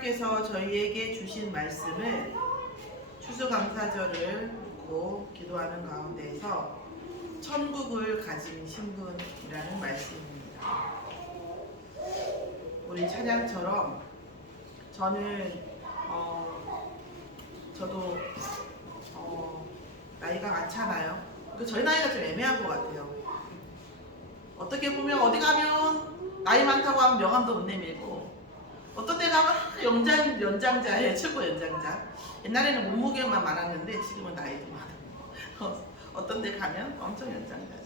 하나님께서 저희에게 주신 말씀은 추수감사절을 묻고 기도하는 가운데에서 천국을 가진 신분이라는 말씀입니다. 우리 찬양처럼 저는 저도 나이가 많잖아요. 저희 나이가 좀 애매한 것 같아요. 어떻게 보면 어디 가면 나이 많다고 하면 명함도 못 내밀고, 어떤 데 가면 연장자예요. 최고 연장자. 옛날에는 몸무게만 많았는데 지금은 나이도 많고 어떤 데 가면 엄청 연장자죠.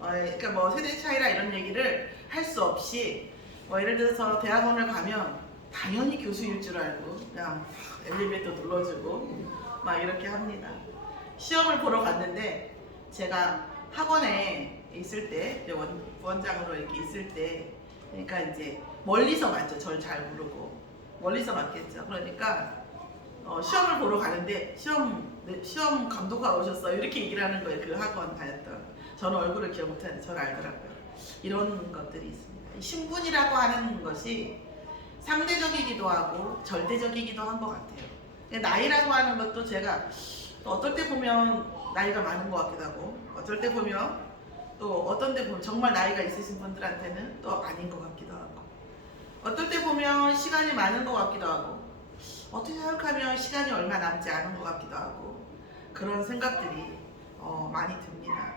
그러니까 뭐 세대 차이라 이런 얘기를 할 수 없이, 예를 들어서 대학원을 가면 당연히 교수일 줄 알고 그냥 엘리베이터 눌러주고 막 이렇게 합니다. 시험을 보러 갔는데, 제가 학원에 있을 때, 부원장으로 이렇게 있을 때, 그러니까 이제 멀리서 맞죠. 저를 잘 부르고 멀리서 맞겠죠. 그러니까 시험을 보러 가는데 시험 감독하러 오셨어요. 이렇게 얘기를 하는 거예요. 그 학원 다녔던. 저는 얼굴을 기억 못하는데 저를 알더라고요. 이런 것들이 있습니다. 신분이라고 하는 것이 상대적이기도 하고 절대적이기도 한 것 같아요. 나이라고 하는 것도 제가 어떨 때 보면 나이가 많은 것 같기도 하고, 어떨 때 보면 또 어떤 데 보면 정말 나이가 있으신 분들한테는 또 아닌 것 같기도 하고, 어떨 때 보면 시간이 많은 것 같기도 하고, 어떻게 생각하면 시간이 얼마 남지 않은 것 같기도 하고, 그런 생각들이 많이 듭니다.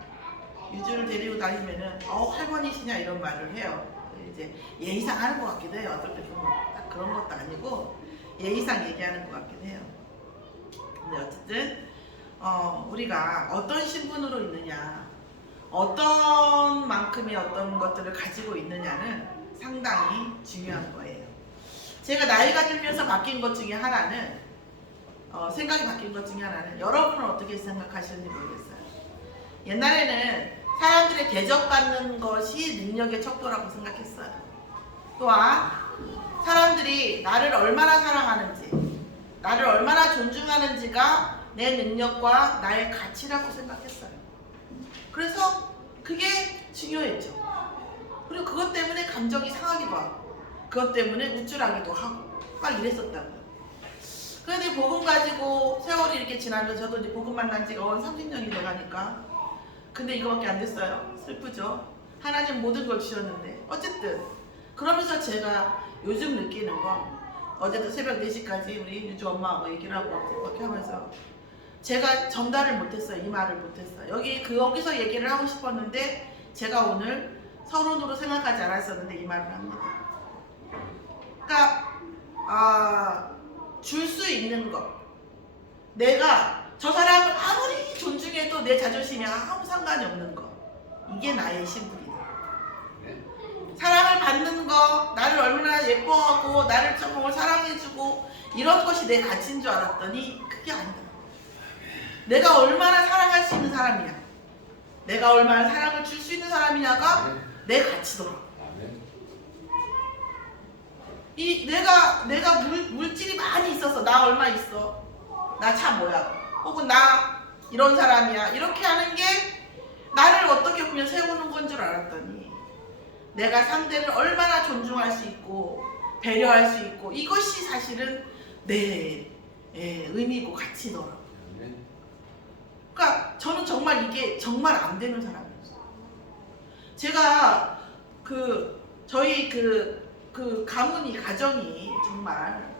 유주를 데리고 다니면은 할머니시냐 이런 말을 해요. 이제 예의상 하는 것 같기도 해요. 어떨 때 보면 딱 그런 것도 아니고 예의상 얘기하는 것 같긴 해요. 근데 어쨌든 우리가 어떤 신분으로 있느냐, 어떤 만큼의 어떤 것들을 가지고 있느냐는 상당히 중요한 거예요. 제가 나이가 들면서 바뀐 것 중에 하나는, 생각이 바뀐 것 중에 하나는, 여러분은 어떻게 생각하시는지 모르겠어요. 옛날에는 사람들의 대접받는 것이 능력의 척도라고 생각했어요. 또한 사람들이 나를 얼마나 사랑하는지, 나를 얼마나 존중하는지가 내 능력과 나의 가치라고 생각했어요. 그래서 그게 중요했죠. 그리고 그것 때문에 감정이 상하기도 하고, 그것 때문에 우쭐하기도 하고 막 이랬었다고요. 그런데 복음 가지고 세월이 이렇게 지나면, 저도 이제 복음 만난 지가 30년이 돼가니까, 근데 이거밖에 안 됐어요. 슬프죠. 하나님 모든 걸 주셨는데. 어쨌든 그러면서 제가 요즘 느끼는 건, 어제도 새벽 4시까지 우리 유주 엄마하고 얘기를 하고 그렇게 하면서 제가 전달을 못했어요. 이 말을 못했어요. 여기서 얘기를 하고 싶었는데 제가 오늘 서론으로 생각하지 않았었는데 이 말을 합니다. 그러니까 줄 수 있는 것, 내가 저 사람을 아무리 존중해도 내 자존심이 아무 상관이 없는 것, 이게 나의 신분이다. 사랑을 받는 거, 나를 얼마나 예뻐하고 나를 정말 사랑해주고 이런 것이 내 가치인 줄 알았더니 그게 아니다. 내가 얼마나 사랑할 수 있는 사람이냐, 내가 얼마나 사랑을 줄 수 있는 사람이냐가 내 가치더라. 내가 물질이 많이 있어서, 나 얼마 있어, 나 차 뭐야, 혹은 나 이런 사람이야, 이렇게 하는 게 나를 어떻게 보면 세우는 건 줄 알았더니, 내가 상대를 얼마나 존중할 수 있고 배려할 수 있고, 이것이 사실은 내 의미고 가치더라고요. 그러니까 저는 정말 이게 정말 안 되는 사람이었어요. 제가 저희 가정이 정말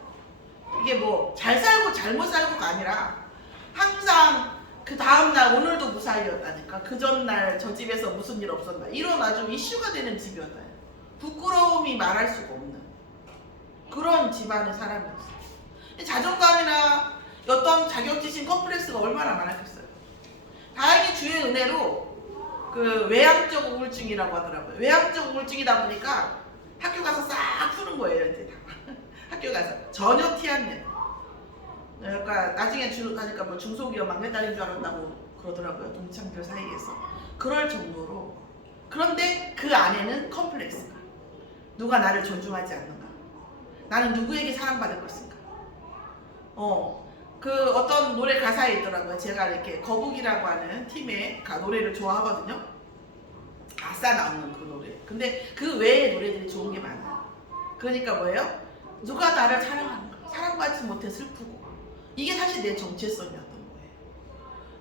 이게 뭐 잘 살고 잘못 살고가 아니라 항상 그 다음날 오늘도 무사히였다니까, 그 전날 저 집에서 무슨 일 없었나, 이런 아주 이슈가 되는 집이었어요. 부끄러움이 말할 수가 없는 그런 집안의 사람이었어요. 자존감이나 어떤 자격지심 컴플렉스가 얼마나 많았겠어요. 다행히 주의 은혜로 외향적 우울증이라고 하더라고요. 외향적 우울증이다 보니까 학교 가서 싹 푸는 거예요. 이제 다 학교 가서 전혀 티 안 내고. 그러니까 나중에 가니까 뭐 중소기업 막내딸인 줄 알았다고 그러더라고요. 동창들 사이에서. 그럴 정도로. 그런데 그 안에는 컴플렉스가, 누가 나를 존중하지 않는가, 나는 누구에게 사랑받을 것인가. 어떤 노래 가사에 있더라고요. 제가 이렇게 거북이라고 하는 팀의 노래를 좋아하거든요. 아싸 나오는 그 노래. 근데 그 외의 노래들이 좋은 게 많아요. 그러니까 뭐예요? 누가 나를 사랑하는가? 사랑받지 못해 슬프고. 이게 사실 내 정체성이었던 거예요.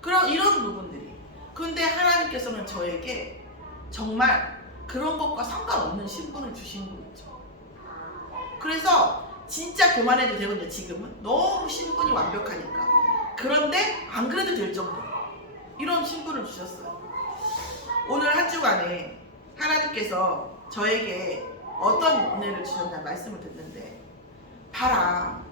그런 이런 부분들이. 근데 하나님께서는 저에게 정말 그런 것과 상관없는 신분을 주신 거죠. 그래서 진짜 교만해도 되거든요. 지금은 너무 신분이 완벽하니까. 그런데 안 그래도 될 정도 이런 신분을 주셨어요. 오늘 한 주간에 하나님께서 저에게 어떤 은혜를 주셨나 말씀을 듣는데, 봐라,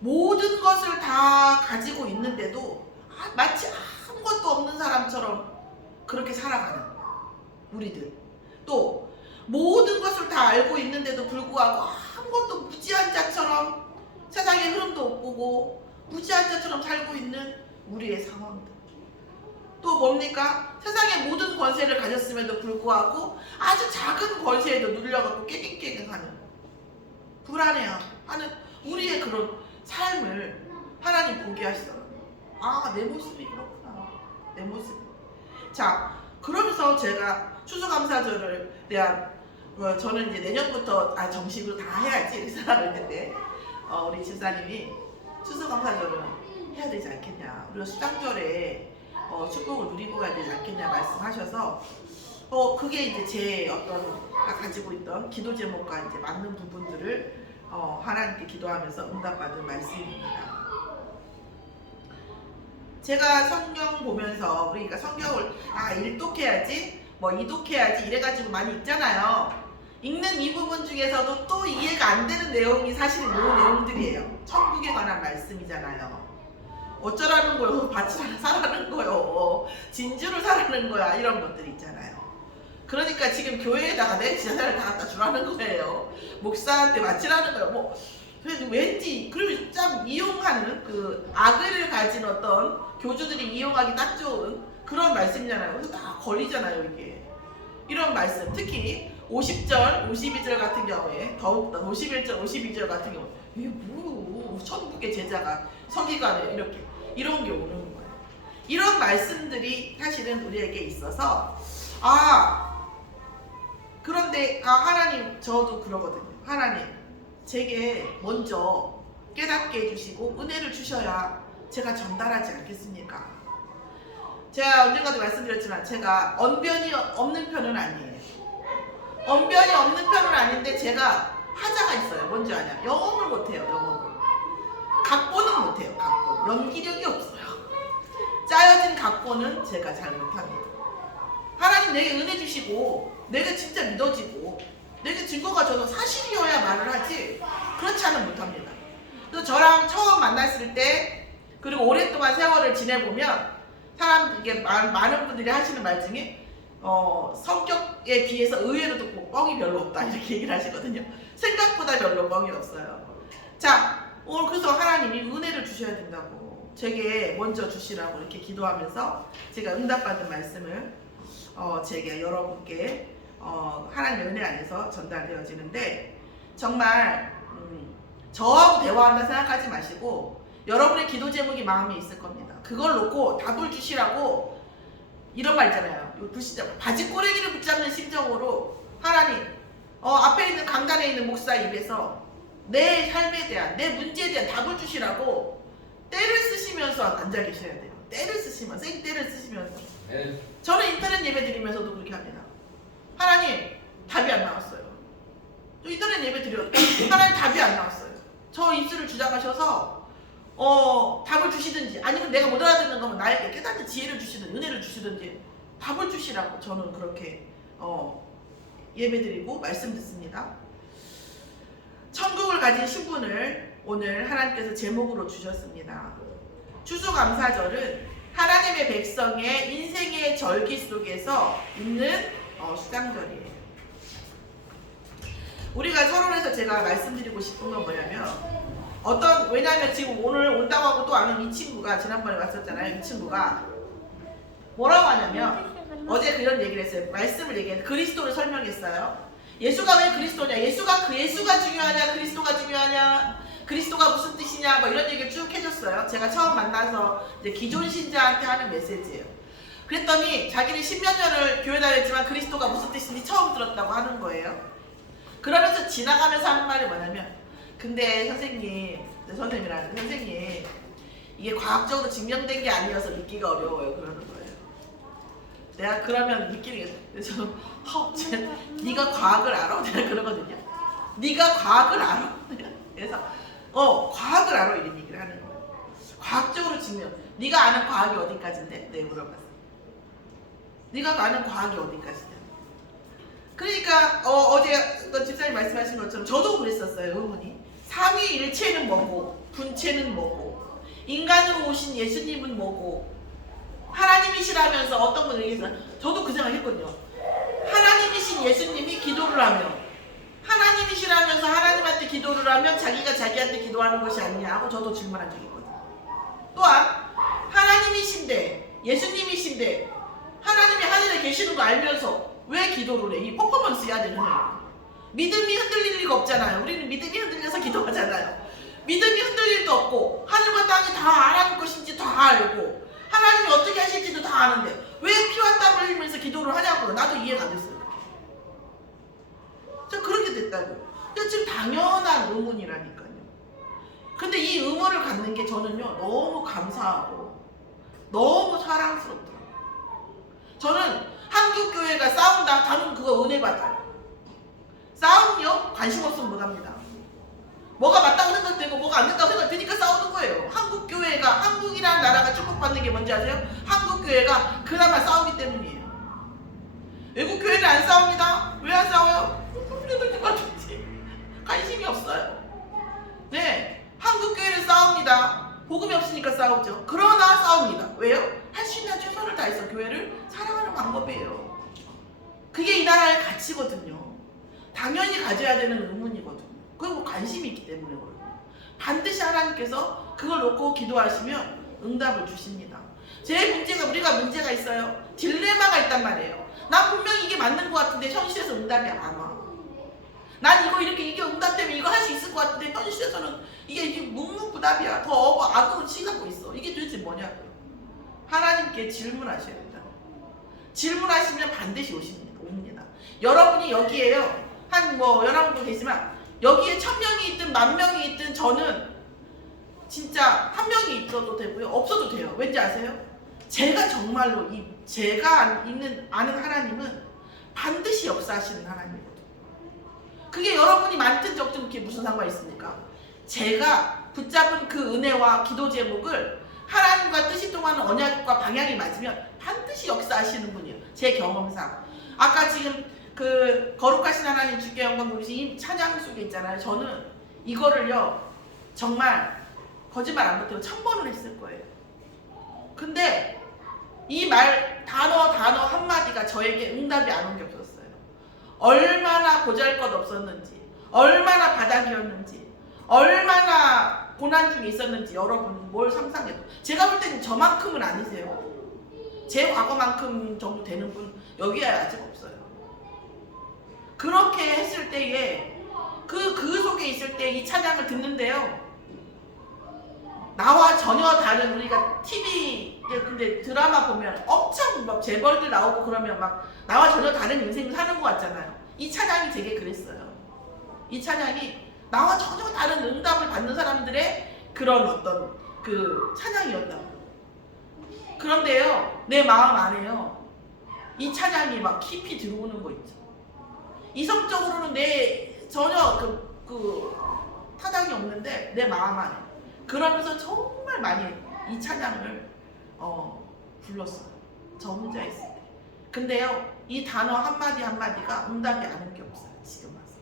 모든 것을 다 가지고 있는데도 마치 아무것도 없는 사람처럼 그렇게 살아가는 우리들, 또 모든 것을 다 알고 있는데도 불구하고 아무것도 무지한 자처럼 세상의 흐름도 못 보고 무지한 자처럼 살고 있는 우리의 상황들, 또 뭡니까? 세상의 모든 권세를 가졌음에도 불구하고 아주 작은 권세에도 눌려갖고 깨갱깨갱하는, 불안해하는 우리의 그런 삶을 하나님 보게 하시더라고요. 아, 내 모습이 그렇구나. 내 모습. 자, 그러면서 제가 추수감사절을 대한 저는 이제 내년부터 정식으로 다 해야지 이렇게 생각했는데, 우리 집사님이 추수감사절은 해야 되지 않겠냐, 우리가 수장절에 축복을 누리고 가야 되지 않겠냐 말씀하셔서, 그게 이제 제 어떤 가지고 있던 기도 제목과 이제 맞는 부분들을 하나님께 기도하면서 응답받은 말씀입니다. 제가 성경 보면서, 그러니까 성경을 일독해야지 뭐 이독해야지 이래가지고 많이 읽잖아요. 읽는 이 부분 중에서도 또 이해가 안 되는 내용이 사실은 이 내용들이에요. 천국에 관한 말씀이잖아요. 어쩌라는 거요? 밭을 사라는 거요? 진주를 사라는 거야? 이런 것들이 있잖아요. 그러니까 지금 교회에다가 내 재산을 다 갖다 주라는 거예요. 목사한테 바치라는 거예요. 뭐 왠지 그러면 참 이용하는 그 악을 가진 어떤 교주들이 이용하기 딱 좋은 그런 말씀이잖아요. 그래서 다 걸리잖아요, 이게. 이런 말씀, 특히 50절, 52절 같은 경우에, 더욱더 51절, 52절 같은 경우에 이게 뭐 천국의 제자가 서기관에 이렇게 이런 게 오는 거예요. 이런 말씀들이 사실은 우리에게 있어서, 그런데 하나님, 저도 그러거든요. 하나님, 제게 먼저 깨닫게 해주시고 은혜를 주셔야 제가 전달하지 않겠습니까? 제가 언젠가도 말씀드렸지만 제가 언변이 없는 편은 아니에요. 언변이 없는 편은 아닌데 제가 하자가 있어요. 뭔지 아냐? 영업을 못해요. 영업을. 각본은 못해요. 각본. 연기력이 없어요. 짜여진 각본은 제가 잘 못합니다. 하나님 내게 은혜 주시고 내가 진짜 믿어지고 내게 증거가 져서 사실이어야 말을 하지, 그렇지 않으면 못합니다. 그래서 저랑 처음 만났을 때, 그리고 오랫동안 세월을 지내보면 이게 많은 분들이 하시는 말 중에 성격에 비해서 의외로도 뻥이 별로 없다 이렇게 얘기를 하시거든요. 생각보다 별로 뻥이 없어요. 자, 오늘 그래서 하나님이 은혜를 주셔야 된다고 제게 먼저 주시라고 이렇게 기도하면서 제가 응답받은 말씀을 제가 여러분께 하나님의 은혜 안에서 전달되어지는데, 정말 저하고 대화한다 생각하지 마시고 여러분의 기도 제목이 마음에 있을 겁니다. 그걸 놓고 답을 주시라고, 이런 말 있잖아요. 바지 꼬레기를 붙잡는 심정으로 하나님, 앞에 있는 강단에 있는 목사 입에서 내 삶에 대한, 내 문제에 대한 답을 주시라고 때를 쓰시면서 앉아 계셔야 돼요. 때를 쓰시면서, 생때를 쓰시면서. 저는 인터넷 예배 드리면서도 그렇게 합니다. 하나님, 답이 안 나왔어요. 저 인터넷 예배 드렸는데 하나님 답이 안 나왔어요. 저 입술을 주장하셔서 답을 주시든지, 아니면 내가 못 알아듣는 거면 나에게 깨닫는 지혜를 주시든지 은혜를 주시든지 답을 주시라고 저는 그렇게 예배드리고 말씀 듣습니다. 천국을 가진 신분을 오늘 하나님께서 제목으로 주셨습니다. 추수감사절은 하나님의 백성의 인생의 절기 속에서 있는 수장절이에요. 우리가 서론에서 제가 말씀드리고 싶은 건 뭐냐면, 왜냐면 지금 오늘 온다고 하고 또 아는 이 친구가 지난번에 왔었잖아요. 이 친구가 뭐라고 하냐면, 어제 그런 얘기를 했어요. 말씀을 얘기했는데 그리스도를 설명했어요. 예수가 왜 그리스도냐, 예수가 중요하냐, 그리스도가 중요하냐, 그리스도가 무슨 뜻이냐, 뭐 이런 얘기를 쭉 해줬어요. 제가 처음 만나서 이제 기존 신자한테 하는 메시지예요. 그랬더니 자기는 10몇 년을 교회 다녔지만 그리스도가 무슨 뜻인지 처음 들었다고 하는 거예요. 그러면서 지나가면서 하는 말이 뭐냐면, 근데 선생님이랑 선생님 이게 과학적으로 증명된 게 아니어서 믿기가 어려워요. 그러는 거예요. 내가 그러면 믿기겠어. 그래서 네가 과학을 알아? 내가 그러거든요. 네가 과학을 알아? 그래서 과학을 알아 이런 얘기를 하는 거예요. 과학적으로 증명. 네가 아는 과학이 어디까지인데? 네, 물어봤어. 네가 아는 과학이 어디까지냐? 그러니까 어제 집사님 말씀하신 것처럼 저도 그랬었어요. 의문이. 삼위일체는 뭐고, 분체는 뭐고, 인간으로 오신 예수님은 뭐고, 하나님이시라면서 어떤 분을 얘기했어요. 저도 그 생각 했거든요. 하나님이신 예수님이 기도를 하면, 하나님이시라면서 하나님한테 기도를 하면 자기가 자기한테 기도하는 것이 아니냐 하고 저도 질문한 적이 있거든요. 또한 하나님이신데, 예수님이신데 하나님이 하늘에 계시는 거 알면서 왜 기도를 해? 이 퍼포먼스 해야 되는 거예요. 믿음이 흔들릴 리가 없잖아요. 우리는 믿음이 흔들려서 기도하잖아요. 믿음이 흔들릴 도 없고 하늘과 땅이 다 하나님 것인지 다 알고 하나님이 어떻게 하실지도 다 아는데 왜 피와 땀을 흘리면서 기도를 하냐고요. 나도 이해가 안 됐어요. 저 그렇게 됐다고요. 근데 지금 당연한 의문이라니까요. 근데 이 의문을 갖는 게 저는요 너무 감사하고 너무 사랑스럽더라고요. 저는 한국교회가 싸운다? 당연히 그거 은혜 받아요. 싸움이요? 관심 없으면 못합니다. 뭐가 맞다고 생각되고 뭐가 안 된다고 생각되니까 싸우는 거예요. 한국교회가, 한국이라는 나라가 축복받는 게 뭔지 아세요? 한국교회가 그나마 싸우기 때문이에요. 외국교회는 안 싸웁니다. 왜 안 싸워요? 관심이 없어요. 네, 한국교회는 싸웁니다. 복음이 없으니까 싸우죠. 그러나 싸웁니다. 왜요? 할 수 있는 최선을 다해서 교회를 사랑하는 방법이에요. 그게 이 나라의 가치거든요. 당연히 가져야 되는 의문이거든요. 그리고 관심이 있기 때문에 그래요. 반드시 하나님께서 그걸 놓고 기도하시면 응답을 주십니다. 제 문제가, 우리가 문제가 있어요. 딜레마가 있단 말이에요. 난 분명히 이게 맞는 것 같은데 현실에서 응답이 안 와. 난 이게 응답되면 이거 할 수 있을 것 같은데 현실에서는 이게 묵묵부답이야. 더 악으로 치닫고 있어. 이게 도대체 뭐냐고요. 하나님께 질문하셔야 된다. 질문하시면 반드시 옵니다. 여러분이 여기에요. 여러분도 계시지만 여기에 1000명이 있든 10,000명이 있든 저는 진짜 1명이 있어도 되고요. 없어도 돼요. 왠지 아세요? 제가 정말로 제가 아는 하나님은 반드시 역사하시는 하나님이거든요. 그게 여러분이 많든 적든 그게 무슨 상관이 있습니까? 제가 붙잡은 그 은혜와 기도 제목을 하나님과 뜻이 통하는 언약과 방향이 맞으면 반드시 역사하시는 분이에요. 제 경험상. 아까 지금 그 거룩하신 하나님 주께 영광 돌리신 이 찬양 속에 있잖아요. 저는 이거를요 정말 거짓말 안 못해요. 1000번을 했을 거예요. 근데 이 단어 한마디가 저에게 응답이 안 온 게 없었어요. 얼마나 보잘것없었는지, 얼마나 바닥이었는지, 얼마나 고난 중에 있었는지 여러분 뭘 상상해도 제가 볼 때는 저만큼은 아니세요. 제 과거만큼 정도 되는 분 여기에 아직 없어요. 그렇게 했을 때에 그 속에 있을 때 이 찬양을 듣는데요. 나와 전혀 다른 우리가 TV 근데 드라마 보면 엄청 막 재벌들 나오고 그러면 막 나와 전혀 다른 인생을 사는 것 같잖아요. 이 찬양이 되게 그랬어요. 이 찬양이 나와 전혀 다른 응답을 받는 사람들의 그런 어떤 그 찬양이었다고. 그런데요, 내 마음 안에요, 이 찬양이 막 깊이 들어오는 거 있죠. 이성적으로는 내 전혀 그 타당이 없는데 내 마음 안에. 그러면서 정말 많이 이 찬양을 불렀어요. 저 혼자 있을 때. 근데요, 이 단어 한마디 한마디가 응답이 안 온 게 없어요. 지금 와서.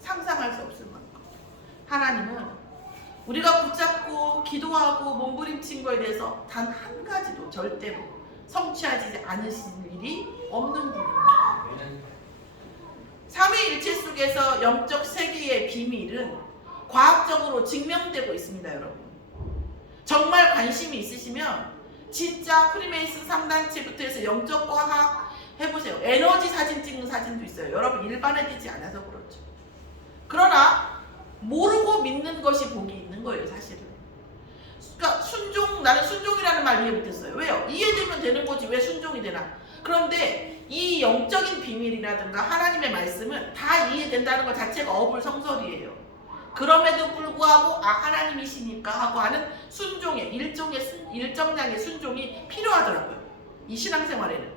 상상할 수 없을 만큼. 하나님은 우리가 붙잡고 기도하고 몸부림친 거에 대해서 단 한 가지도 절대로 성취하지 않으신 일이 없는 분입니다. 삼위일체 속에서 영적 세계의 비밀은 과학적으로 증명되고 있습니다, 여러분. 정말 관심이 있으시면 진짜 프리메이슨 3단체부터 해서 영적 과학 해보세요. 에너지 사진 찍는 사진도 있어요. 여러분 일반화되지 않아서 그렇죠. 그러나 모르고 믿는 것이 복이 있는 거예요, 사실은. 그러니까 나는 순종이라는 말 이해 못했어요. 왜요? 이해되면 되는 거지 왜 순종이 되나? 그런데 이 영적인 비밀이라든가 하나님의 말씀은 다 이해된다는 것 자체가 어불성설이에요. 그럼에도 불구하고 하나님이시니까 하고 하는 순종의 일정량의 순종이 필요하더라고요. 이 신앙생활에는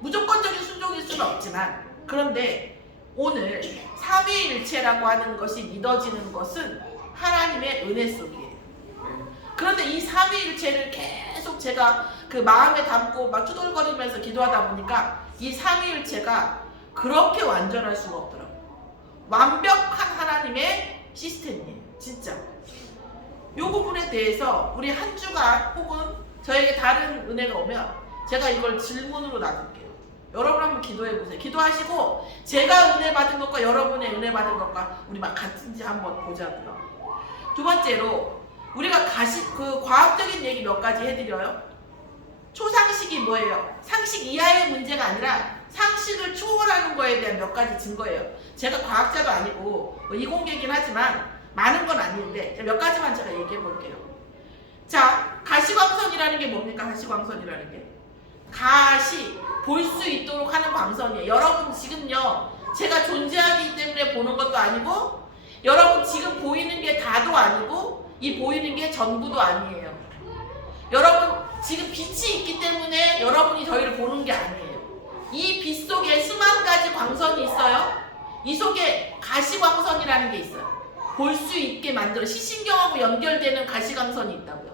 무조건적인 순종일 수는 없지만, 그런데 오늘 삼위일체라고 하는 것이 믿어지는 것은 하나님의 은혜 속이에요. 그런데 이 삼위일체를 계속 제가 그 마음에 담고 막 투덜거리면서 기도하다 보니까 이 삼위일체가 그렇게 완전할 수가 없더라고요. 완벽한 하나님의 시스템이에요. 진짜. 이 부분에 대해서 우리 한 주간 혹은 저에게 다른 은혜가 오면 제가 이걸 질문으로 놔둘게요. 여러분 한번 기도해 보세요. 기도하시고 제가 은혜 받은 것과 여러분의 은혜 받은 것과 우리 막 같은지 한번 보자고요. 두 번째로 우리가 과학적인 얘기 몇 가지 해드려요. 초상식이 뭐예요? 상식 이하의 문제가 아니라 상식을 초월하는 거에 대한 몇 가지 증거예요. 제가 과학자도 아니고 이공계긴 하지만 많은 건 아닌데 몇 가지만 제가 얘기해 볼게요. 자, 가시광선이라는 게 뭡니까? 가시광선이라는 게 가시, 볼 수 있도록 하는 광선이에요. 여러분 지금요, 제가 존재하기 때문에 보는 것도 아니고 여러분 지금 보이는 게 다도 아니고 이 보이는 게 전부도 아니에요. 여러분 지금 빛이 있기 때문에 여러분이 저희를 보는 게 아니에요. 이 빛 속에 수만 가지 광선이 있어요. 이 속에 가시광선이라는 게 있어요. 볼 수 있게 만들어 시신경하고 연결되는 가시광선이 있다고요.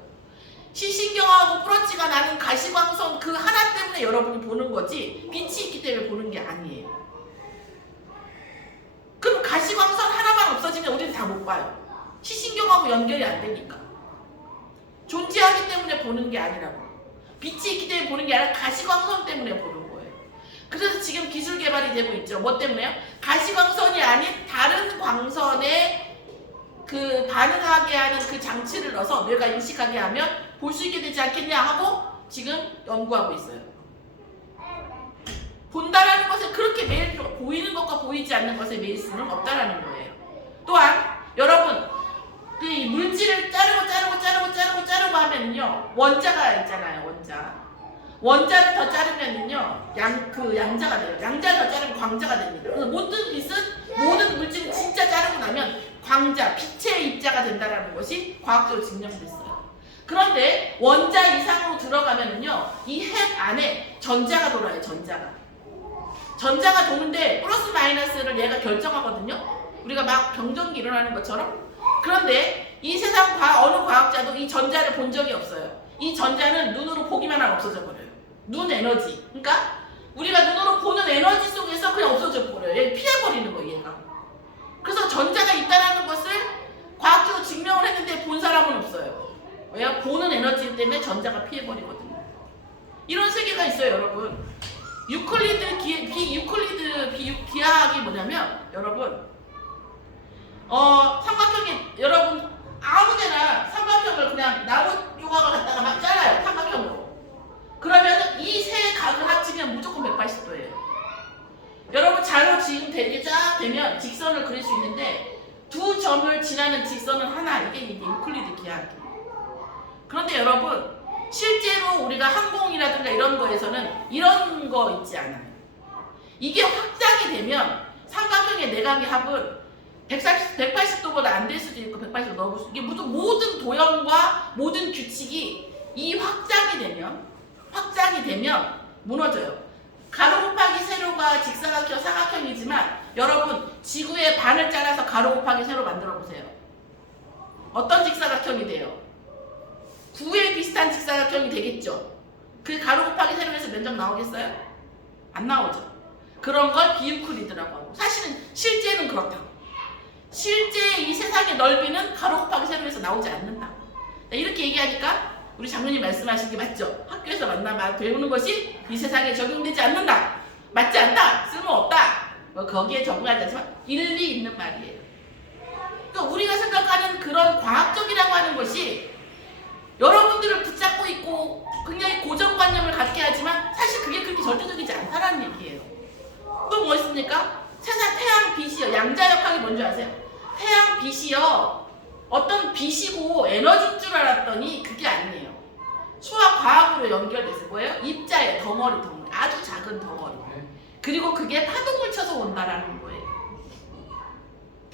시신경하고 뿌러지가 나는 가시광선 그 하나 때문에 여러분이 보는 거지 빛이 있기 때문에 보는 게 아니에요. 그럼 가시광선 하나만 없어지면 우리는 다 못 봐요. 시신경하고 연결이 안 되니까. 존재하기 때문에 보는 게 아니라고. 빛이 있기 때문에 보는 게 아니라 가시광선 때문에 보는 거예요. 그래서 지금 기술 개발이 되고 있죠. 뭐 때문에요? 가시광선이 아닌 다른 광선에 그 반응하게 하는 그 장치를 넣어서 뇌가 인식하게 하면 볼 수 있게 되지 않겠냐 하고 지금 연구하고 있어요. 본다라는 것은 그렇게 매일 보이는 것과 보이지 않는 것에 매일 수는 없다라는 거예요. 또한 여러분 그 물질을 자르고 하면은요 원자가 있잖아요. 원자를 더 자르면은요 양자가 돼요. 양자를 더 자르면 광자가 됩니다. 그래서 모든 빛은 모든 물질을 진짜 자르고 나면 광자, 빛의 입자가 된다는 것이 과학적으로 증명됐어요. 그런데 원자 이상으로 들어가면은요 이 핵 안에 전자가 돌아요. 전자가 도는데 플러스 마이너스를 얘가 결정하거든요. 우리가 막 경전기 일어나는 것처럼. 그런데 이 세상 어느 과학자도 이 전자를 본 적이 없어요. 이 전자는 눈으로 보기만 하면 없어져 버려요. 눈 에너지. 그러니까 우리가 눈으로 보는 에너지 속에서 그냥 없어져 버려요. 얘 피해버리는 거예요. 얘가. 그래서 전자가 있다는 것을 과학적으로 증명을 했는데 본 사람은 없어요. 왜? 보는 에너지 때문에 전자가 피해버리거든요. 이런 세계가 있어요. 여러분. 유클리드 기하학이 뭐냐면 여러분 삼각형이 여러분 아무데나 삼각형을 그냥 나무 조각을 갖다가 막 잘라요. 삼각형으로. 그러면 이 세 각을 합치면 무조건 180도예요. 여러분 자로 지금 되게 쫙 되면 직선을 그릴 수 있는데 두 점을 지나는 직선은 하나. 이게 이제 유클리드 기하학이에요. 그런데 여러분 실제로 우리가 항공이라든가 이런 거에서는 이런 거 있지 않아요. 이게 확장이 되면 삼각형의 내각의 합은 180도보다 안 될 수도 있고 180도 넘을 수. 이게 모든 도형과 모든 규칙이 이 확장이 되면 무너져요. 가로 곱하기 세로가 직사각형, 사각형이지만 여러분 지구의 반을 잘라서 가로 곱하기 세로 만들어 보세요. 어떤 직사각형이 돼요? 9에 비슷한 직사각형이 되겠죠. 그 가로 곱하기 세로에서 면적 나오겠어요? 안 나오죠. 그런 걸 비유클리드라고 하고. 사실은 실제는 그렇다고. 실제 이 세상의 넓이는 가로 곱하기 세로에서 나오지 않는다. 이렇게 얘기하니까 우리 장로님 말씀하신 게 맞죠? 학교에서 배우는 것이 이 세상에 적용되지 않는다. 맞지 않다. 쓸모없다. 거기에 적응하지 않지만 일리 있는 말이에요. 그러니까 우리가 생각하는 그런 과학적이라고 하는 것이 여러분들을 붙잡고 있고 굉장히 고정관념을 갖게 하지만 사실 그게 그렇게 절대적이지 않다는 얘기예요. 또 뭐 있습니까? 세상 태양 빛이요. 양자역학이 뭔지 아세요? 태양 빛이요. 어떤 빛이고 에너지인 줄 알았더니 그게 아니에요. 수학 과학으로 연결돼서 뭐예요? 입자의 덩어리. 아주 작은 덩어리. 그리고 그게 파동을 쳐서 온다라는 거예요.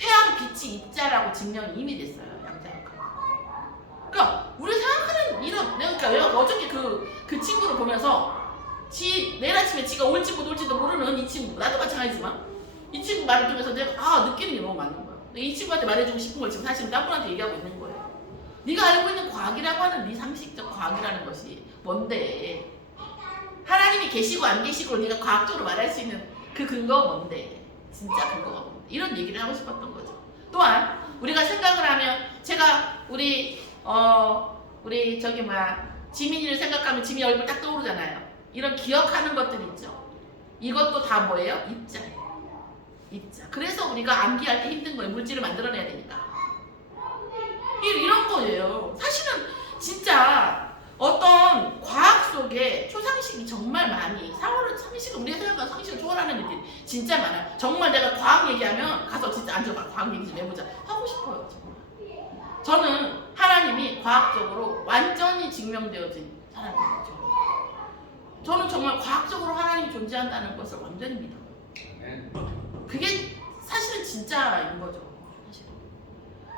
태양 빛이 입자라고 증명이 이미 됐어요. 양자역학. 그러니까 우리 생각하는 이런 내가 어저께 그 친구를 보면서 내일 아침에 지가 올지도 모르는 이 친구, 나도 마찬가지지만 이 친구 말을 통해서 내가 느끼는 게 너무 많은 거야. 이 친구한테 말해주고 싶은 걸 지금 사실은 딴 분한테 얘기하고 있는 거예요. 네가 알고 있는 과학이라고 하는 네 상식적 과학이라는 것이 뭔데? 하나님이 계시고 안 계시고 네가 과학적으로 말할 수 있는 그 근거가 뭔데? 진짜 근거가 뭔데? 이런 얘기를 하고 싶었던 거죠. 또한 우리가 생각을 하면 제가 우리 지민이를 생각하면 지민이 얼굴 딱 떠오르잖아요. 이런 기억하는 것들 있죠. 이것도 다 뭐예요? 입자예요. 입자. 그래서 우리가 암기할 때 힘든 거예요. 물질을 만들어내야 되니까. 이런 거예요. 사실은 진짜 어떤 과학 속에 초상식이 정말 많이 상식을 우리가 생각하는 상식을 초월하는 일들이 진짜 많아요. 정말 내가 과학 얘기하면 가서 진짜 앉아봐. 과학 얘기 좀 해보자. 하고 싶어요. 정말. 저는 하나님이 과학적으로 완전히 증명되어진 사람이에요. 저는 정말 과학적으로 하나님이 존재한다는 것을 완전히 믿어요. 그게 사실은 진짜인 거죠. 사실은.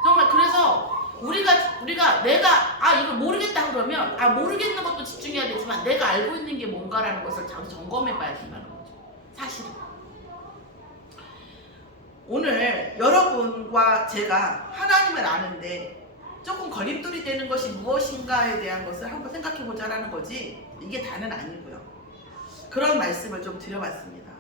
정말 그래서 우리가 내가 이걸 모르겠다 그러면 모르겠는 것도 집중해야 되지만 내가 알고 있는 게 뭔가라는 것을 잠시 점검해 봐야 된다는 거죠. 사실은. 오늘 여러분과 제가 하나님을 아는데 조금 걸림돌이 되는 것이 무엇인가에 대한 것을 한번 생각해 보자라는 거지 이게 다는 아니고요. 그런 말씀을 좀 드려봤습니다.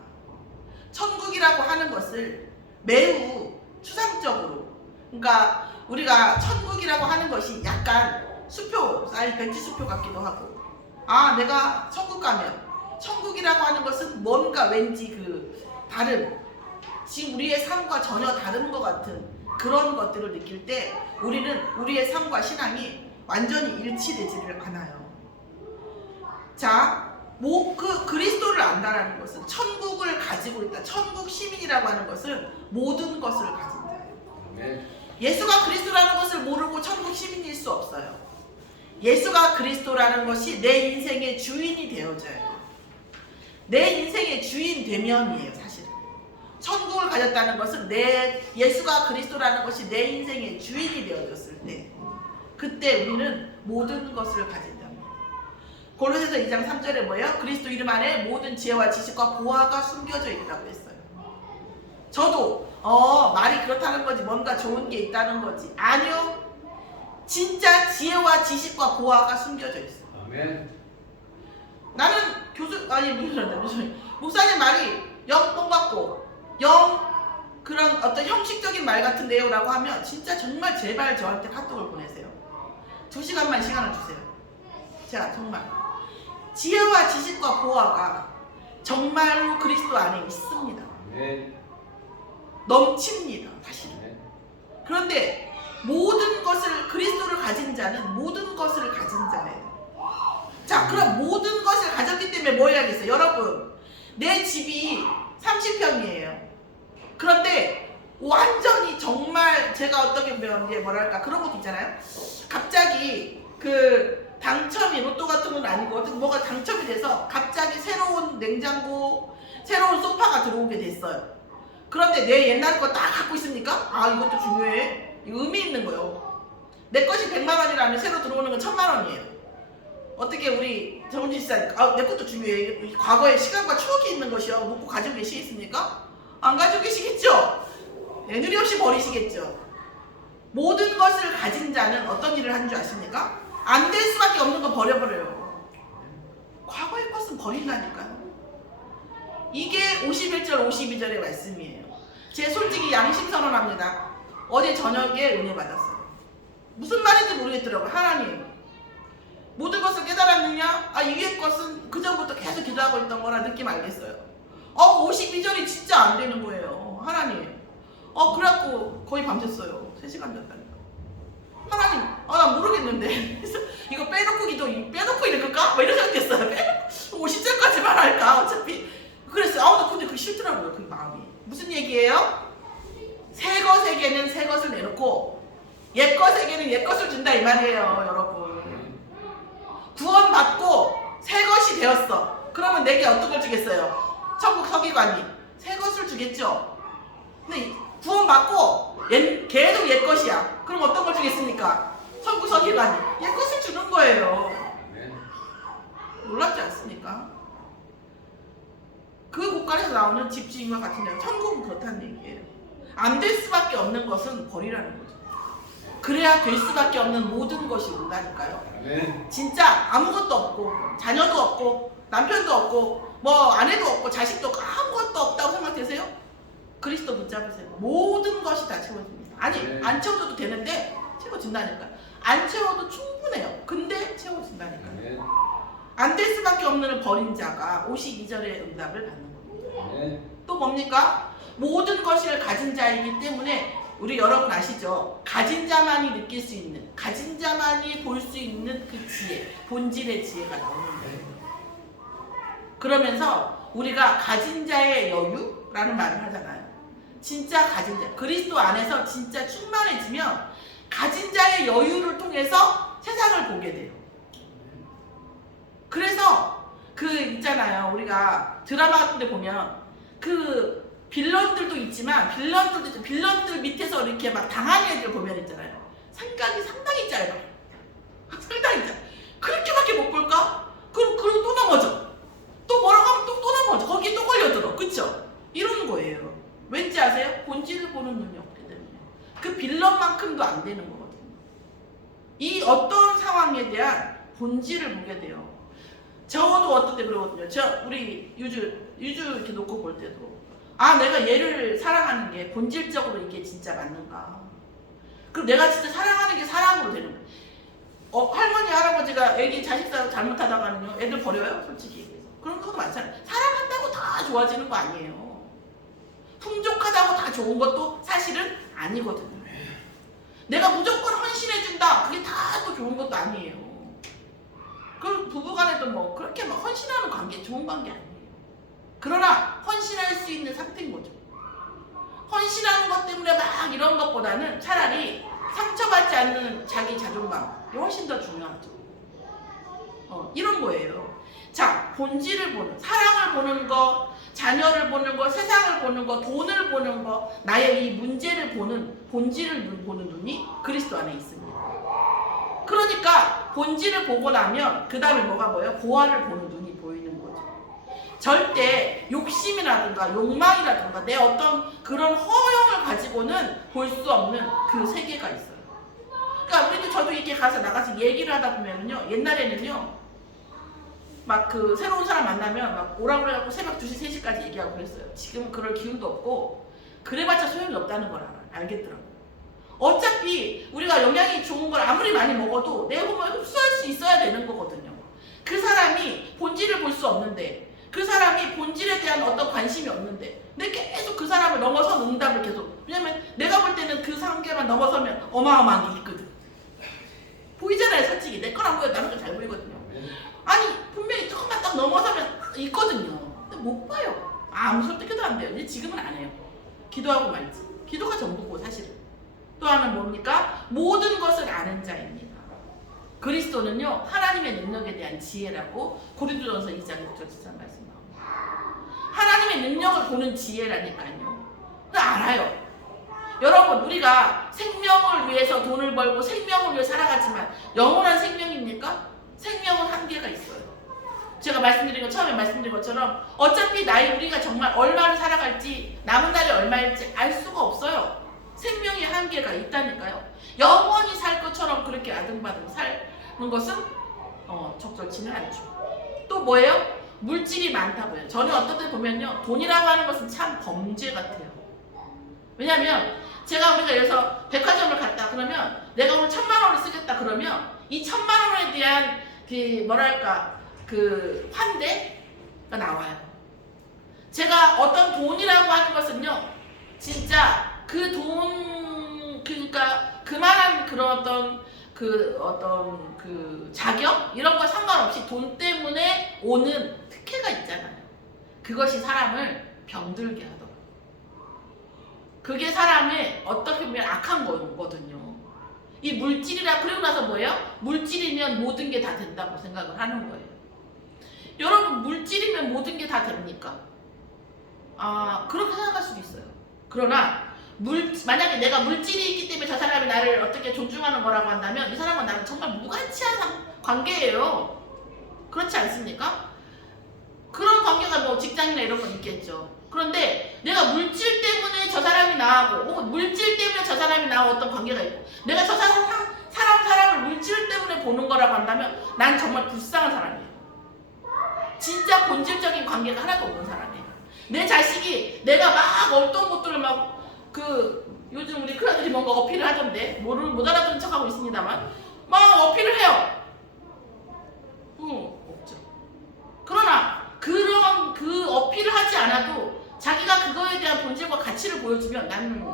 천국이라고 하는 것을 매우 추상적으로, 그러니까 우리가 천국이라고 하는 것이 약간 수표, 벤치 수표 같기도 하고, 내가 천국 가면 천국이라고 하는 것은 뭔가 왠지 다른, 지금 우리의 삶과 전혀 다른 것 같은 그런 것들을 느낄 때 우리는 우리의 삶과 신앙이 완전히 일치되지를 않아요. 자, 그리스도를 안다라는 것은 천국을 가지고 있다. 천국 시민이라고 하는 것은 모든 것을 가진다. 예수가 그리스도라는 것을 모르고 천국 시민일 수 없어요. 예수가 그리스도라는 것이 내 인생의 주인이 되어져요. 내 인생의 주인 되면이에요. 사실은 천국을 가졌다는 것은 예수가 그리스도라는 것이 내 인생의 주인이 되어졌을 때, 그때 우리는 모든 것을 가진다. 골로새서 2장 3절에 뭐예요? 그리스도 이름 안에 모든 지혜와 지식과 보화가 숨겨져 있다고 했어요. 저도 말이 그렇다는 거지 뭔가 좋은 게 있다는 거지. 아니요. 진짜 지혜와 지식과 보화가 숨겨져 있어요. 아멘. 나는 목사님 말이 영 같고 그런 어떤 형식적인 말 같은데요 라고 하면 진짜 정말 제발 저한테 카톡을 보내세요. 2시간만 시간을 주세요. 제가 정말 지혜와 지식과 보화가 정말로 그리스도 안에 있습니다. 넘칩니다. 사실은. 그런데 모든 것을 그리스도를 가진 자는 모든 것을 가진 자예요. 자, 그럼 모든 것을 가졌기 때문에 뭐 해야겠어요? 여러분, 내 집이 30평이에요. 그런데 완전히 정말 제가 어떻게 보면 뭐랄까 그런 것도 있잖아요. 갑자기 당첨이 로또 같은 건 아니고 어떤 뭐가 당첨이 돼서 갑자기 새로운 냉장고, 새로운 소파가 들어오게 됐어요. 그런데 내 옛날 거 다 갖고 있습니까? 이것도 중요해. 이거 의미 있는 거예요. 내 것이 100만 원이라면 새로 들어오는 건 1000만 원이에요. 어떻게 우리 정은지 씨는 내 것도 중요해. 과거의 시간과 추억이 있는 것이요. 묻고 가지고 계시겠습니까? 안 가지고 계시겠죠? 애누리 없이 버리시겠죠? 모든 것을 가진 자는 어떤 일을 하는 줄 아십니까? 안 될 수밖에 없는 건 버려버려요. 과거의 것은 버린다니까요. 이게 51절 52절의 말씀이에요. 제 솔직히 양심 선언합니다. 어제 저녁에 은혜 받았어요. 무슨 말인지 모르겠더라고요. 하나님, 모든 것을 깨달았느냐? 이 위의 것은 그전부터 계속 기도하고 있던 거라 느낌 알겠어요. 52절이 진짜 안 되는 거예요. 하나님. 그래갖고 거의 밤샜어요. 3시간 잤다니까. 하나님, 나 모르겠는데. 그래서 이거 빼놓고 읽을까? 이런 생각했어요. 50절까지만 할까? 어차피. 그랬어요. 나 근데 그게 싫더라고요. 그 마음이. 무슨 얘기예요? 새 것에게는 새 것을 내놓고 옛 것에게는 옛 것을 준다 이 말이에요. 여러분. 구원받고 새 것이 되었어. 그러면 내게 어떤 걸 주겠어요? 천국 서기관이 새 것을 주겠죠. 근데 구원받고 계속 옛 것이야. 그럼 어떤 걸 주겠습니까? 천국 서기관이 옛 것을 주는 거예요. 놀랍지 않습니까? 그 곳간에서 나오는 집주인과 같은 내용, 천국은 그렇다는 얘기예요. 안 될 수밖에 없는 것은 버리라는 거죠. 그래야 될 수밖에 없는 모든 것이 온다니까요. 진짜 아무것도 없고 자녀도 없고 남편도 없고 뭐 아내도 없고 자식도 없고 아무것도 없다고 생각되세요? 그리스도 붙잡으세요. 모든 것이 다 채워집니다. 아니 안 채워줘도 되는데 채워진다니까. 안 채워도 충분해요. 근데 채워진다니까. 안 될 수밖에 없는 버린 자가 52절의 응답을 받는 겁니다. 또 뭡니까? 모든 것을 가진 자이기 때문에 우리 여러분 아시죠? 가진 자만이 느낄 수 있는, 가진 자만이 볼 수 있는 그 지혜, 본질의 지혜가 나오는 거예요. 그러면서 우리가 가진 자의 여유라는 말을 하잖아요. 진짜 가진 자, 그리스도 안에서 진짜 충만해지면 가진 자의 여유를 통해서 세상을 보게 돼요. 그래서 그 있잖아요. 우리가 드라마 같은 데 보면 그 빌런들도 있지만 빌런들 밑에서 이렇게 막 당하는 애들 보면 있잖아요. 생각이 상당히 짧아. 상당히 짧아. 그렇게밖에 못 볼까? 그럼 또 넘어져. 또 뭐라고 하면 또 넘어져. 거기에 또 걸려들어. 그쵸? 이러는 거예요. 왠지 아세요? 본질을 보는 눈이 없기 때문에. 그 빌런만큼도 안 되는 거거든요. 이 어떤 상황에 대한 본질을 보게 돼요. 저도 어떤 때 그러거든요. 우리 유주 이렇게 놓고 볼 때도 내가 얘를 사랑하는 게 본질적으로 이게 진짜 맞는가? 그럼 내가 진짜 사랑하는 게 사랑으로 되는 거예요. 할머니 할아버지가 애기 자식 잘못하다가는요 애들 버려요 솔직히 얘기해서. 그런 것도 많잖아요. 사랑한다고 다 좋아지는 거 아니에요. 풍족하다고 다 좋은 것도 사실은 아니거든요. 내가 무조건 헌신해준다 그게 다 또 좋은 것도 아니에요. 그 부부간에도 뭐 그렇게 막 헌신하는 관계 좋은 관계 아니에요. 그러나 헌신할 수 있는 상태인 거죠. 헌신하는 것 때문에 막 이런 것보다는 차라리 상처받지 않는 자기 자존감 이게 훨씬 더 중요하죠. 이런 거예요. 자, 본질을 보는, 사랑을 보는 거, 자녀를 보는 거, 세상을 보는 거, 돈을 보는 거, 나의 이 문제를 보는, 본질을 보는 눈이 그리스도 안에 있습니다. 그러니까 본질을 보고 나면 그 다음에 뭐가 보여요? 보화를 보는 눈이 보이는 거죠. 절대 욕심이라든가 욕망이라든가 내 어떤 그런 허영을 가지고는 볼 수 없는 그 세계가 있어요. 그러니까 우리도 저도 이렇게 나가서 얘기를 하다 보면요, 옛날에는요 막 그 새로운 사람 만나면 막 오라고 그래갖고 새벽 2시, 3시까지 얘기하고 그랬어요. 지금은 그럴 기운도 없고 그래봤자 소용이 없다는 걸 알겠더라고요. 어차피 우리가 영양이 좋은 걸 아무리 많이 먹어도 내 몸에 흡수할 수 있어야 되는 거거든요. 그 사람이 본질을 볼 수 없는데, 그 사람이 본질에 대한 어떤 관심이 없는데 내가 계속 그 사람을 넘어선 응답을 계속, 왜냐면 내가 볼 때는 그 상계만 넘어서면 어마어마한 게 있거든. 보이잖아요. 솔직히 내 거랑 보여 나는 건 잘 보이거든요. 아니 분명히 조금만 딱 넘어서면 있거든요. 근데 못 봐요. 아무 설득해도 안 돼요. 근데 지금은 안 해요. 기도하고 말지. 기도가 전부고 사실은. 또 하나는 뭡니까? 모든 것을 아는 자입니다. 그리스도는요 하나님의 능력에 대한 지혜라고 고린도전서 2장 6절 7절 말씀 나옵니다. 하나님의 능력을 보는 지혜라니까요. 알아요. 여러분 우리가 생명을 위해서 돈을 벌고 생명을 위해 살아가지만 영원한 생명입니까? 생명은 한계가 있어요. 제가 처음에 말씀드린 것처럼 어차피 우리가 정말 얼마를 살아갈지 남은 날이 얼마일지 알 수가 없어요. 생명의 한계가 있다니까요. 영원히 살 것처럼 그렇게 아등바등 사는 것은 적절치는 않죠. 또 뭐예요? 물질이 많다고요. 저는 어떤 때 보면요 돈이라고 하는 것은 참 범죄 같아요. 왜냐면 우리가 여기서 백화점을 갔다 그러면 내가 오늘 1,000만 원을 쓰겠다 그러면 이 1,000만 원에 대한 그 환대가 나와요. 제가 어떤 돈이라고 하는 것은요 진짜 그 돈, 그러니까 그만한 그런 어떤 그 자격 이런 거 상관없이 돈 때문에 오는 특혜가 있잖아요. 그것이 사람을 병들게 하더라고요. 그게 사람의 어떻게 보면 악한 거거든요. 이 물질이라 그러고 나서 뭐예요? 물질이면 모든 게 다 된다고 생각을 하는 거예요. 여러분 물질이면 모든 게 다 됩니까? 그렇게 생각할 수도 있어요. 그러나 만약에 내가 물질이 있기 때문에 저 사람이 나를 어떻게 존중하는 거라고 한다면 이 사람은 나는 정말 무가치한 관계예요. 그렇지 않습니까? 그런 관계가 뭐 직장이나 이런 건 있겠죠. 그런데 내가 물질 때문에 저 사람이 나하고 물질 때문에 저 사람이 나하고 어떤 관계가 있고 내가 저 사람을 물질 때문에 보는 거라고 한다면 난 정말 불쌍한 사람이에요. 진짜 본질적인 관계가 하나도 없는 사람이에요. 내 자식이 내가 막 어떤 것들을 막 요즘 우리 큰아들이 뭔가 어필을 하던데 못 알아듣는 척하고 있습니다만 막 어필을 해요. 없죠. 그러나 그런 그 어필을 하지 않아도 자기가 그거에 대한 본질과 가치를 보여주면 나는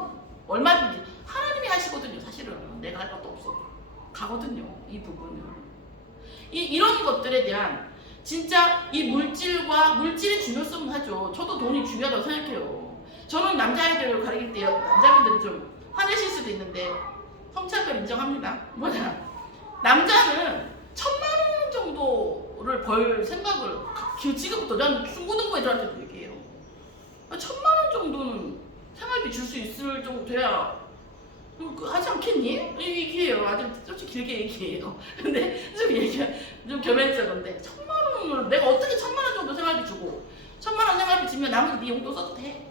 얼마든지 하나님이 하시거든요. 사실은 내가 할 것도 없어 가거든요. 이 부분을 이런 것들에 대한 진짜 이 물질의 중요성은 하죠. 저도 돈이 중요하다고 생각해요. 저는 남자애들을 가르칠 때 남자분들이 좀 화내실 수도 있는데 성차별 인정합니다. 남자는 1000만 원 정도를 벌 생각을 지금부터 난 중고등부 애들한테도 얘기해요. 1000만 원 정도는 생활비 줄 수 있을 정도 돼야 하지 않겠니? 얘기해요. 아주 솔직히 길게 얘기해요. 근데 좀 겸연쩍은데 1000만 원을 내가 어떻게 1000만 원 정도 생활비 주고 1000만 원 생활비 주면 나머지 네 용돈 써도 돼?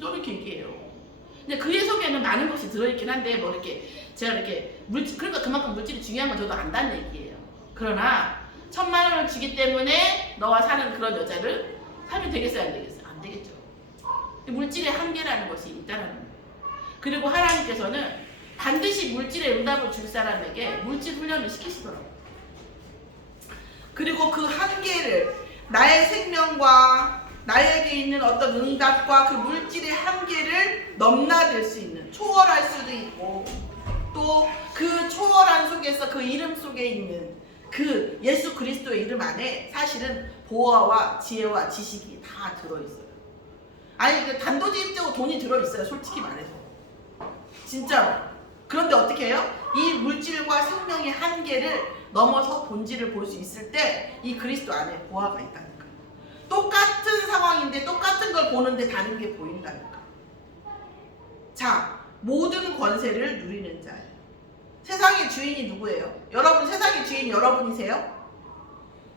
저는 이렇게 얘기해요. 근데 그의 속에는 많은 것이 들어있긴 한데 뭐 이렇게 제가 이렇게 그러니까 그만큼 물질이 중요한 건 저도 안다는 얘기예요. 그러나 1000만 원을 주기 때문에 너와 사는 그런 여자를 사면 되겠어요? 안 되겠어요? 안 되겠죠. 물질의 한계라는 것이 있다는 거예요. 그리고 하나님께서는 반드시 물질의 응답을 줄 사람에게 물질 훈련을 시키시더라고요. 그리고 그 한계를 나의 생명과 나에게 있는 어떤 응답과 그 물질의 한계를 넘나들 수 있는 초월할 수도 있고 또 그 초월한 속에서 그 이름 속에 있는 그 예수 그리스도의 이름 안에 사실은 보화와 지혜와 지식이 다 들어있어요. 아니 단도직입적으로 돈이 들어있어요. 솔직히 말해서 진짜로. 그런데 어떻게 해요? 이 물질과 생명의 한계를 넘어서 본질을 볼 수 있을 때 이 그리스도 안에 보화가 있다니까. 똑같은 상황인데 똑같은 걸 보는데 다른 게 보인다니까. 자, 모든 권세를 누리는 자예요. 세상의 주인이 누구예요? 여러분 세상의 주인 여러분이세요?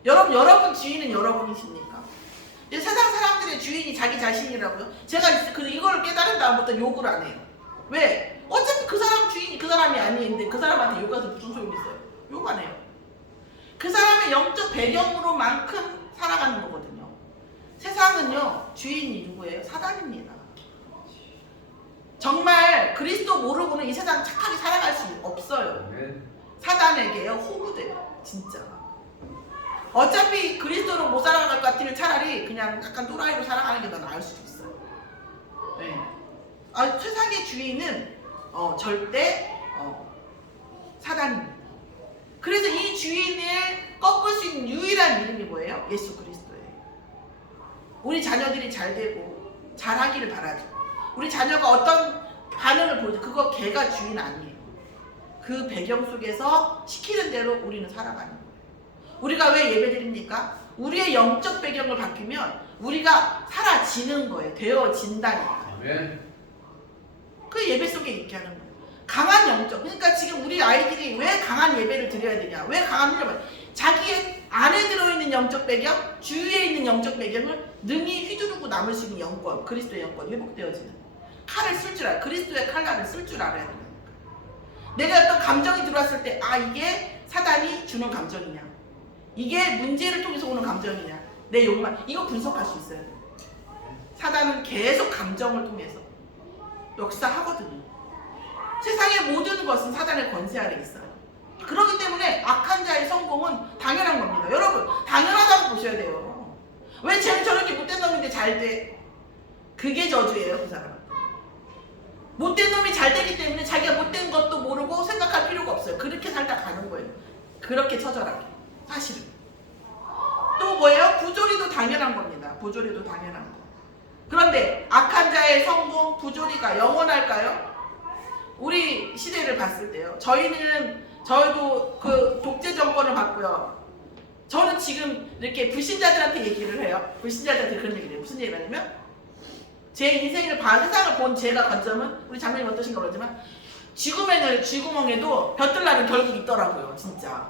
여러분 주인은 여러분이십니까? 세상 사람들의 주인이 자기 자신이라고요? 제가 이걸 깨달은 다음부터 욕을 안 해요. 왜? 어차피 그 사람 주인이 그 사람이 아닌데 그 사람한테 욕해서 무슨 소용이 있어요? 욕 안 해요. 그 사람의 영적 배경으로만큼 살아가는 거거든요. 세상은요 주인이 누구예요? 사단입니다. 정말 그리스도 모르고는 이 세상 착하게 살아갈 수 없어요. 사단에게요 호구돼요. 진짜. 어차피 그리스도로 못 살아갈 것 같으면 차라리 그냥 약간 또라이로 살아가는 게 더 나을 수도 있어요. 네. 세상의 주인은 절대 사단입니다. 그래서 이 주인을 꺾을 수 있는 유일한 이름이 뭐예요? 예수 그리스도예요. 우리 자녀들이 잘 되고 잘하기를 바라죠. 우리 자녀가 어떤 반응을 보여줘 그거 걔가 주인 아니에요. 그 배경 속에서 시키는 대로 우리는 살아가는 거예요. 우리가 왜 예배드립니까? 우리의 영적 배경을 바뀌면 우리가 사라지는 거예요. 되어진다니까. 아멘. 그 예배 속에 있게 하는 거예요. 강한 영적. 그러니까 지금 우리 아이들이 왜 강한 예배를 드려야 되냐? 왜 강한 훈련을? 자기의 안에 들어있는 영적 배경, 주위에 있는 영적 배경을 능히 휘두르고 남을 수 있는 영권, 그리스도의 영권 회복되어지는. 칼을 쓸 줄 알아요. 그리스도의 칼날을 쓸 줄 알아야 됩니다. 내가 어떤 감정이 들어왔을 때 이게 사단이 주는 감정이냐, 이게 문제를 통해서 오는 감정이냐, 내 욕망, 이거 분석할 수 있어야 돼요. 사단은 계속 감정을 통해서 역사하거든요. 세상의 모든 것은 사단의 권세 아래 있어요. 그렇기 때문에 악한 자의 성공은 당연한 겁니다. 여러분 당연하다고 보셔야 돼요. 왜 쟤는 저렇게 못된 놈인데 잘 돼? 그게 저주예요. 그 사람은 못된 놈이 잘 되기 때문에 자기가 못된 것도 모르고 생각할 필요가 없어요. 그렇게 살다 가는 거예요. 그렇게 처절하게. 사실은 또 뭐예요? 부조리도 당연한 겁니다. 부조리도 당연한 거. 그런데 악한 자의 성공, 부조리가 영원할까요? 우리 시대를 봤을 때요. 저희도 그 독재 정권을 봤고요. 저는 지금 이렇게 불신자들한테 얘기를 해요. 불신자들한테 그런 얘기를 해요. 무슨 얘기를 하냐면 제 인생을 세상을 본 제가 관점은 우리 장로님 어떠신가 모르지만 쥐구멍에도 벼뜰날은 결국 있더라고요. 진짜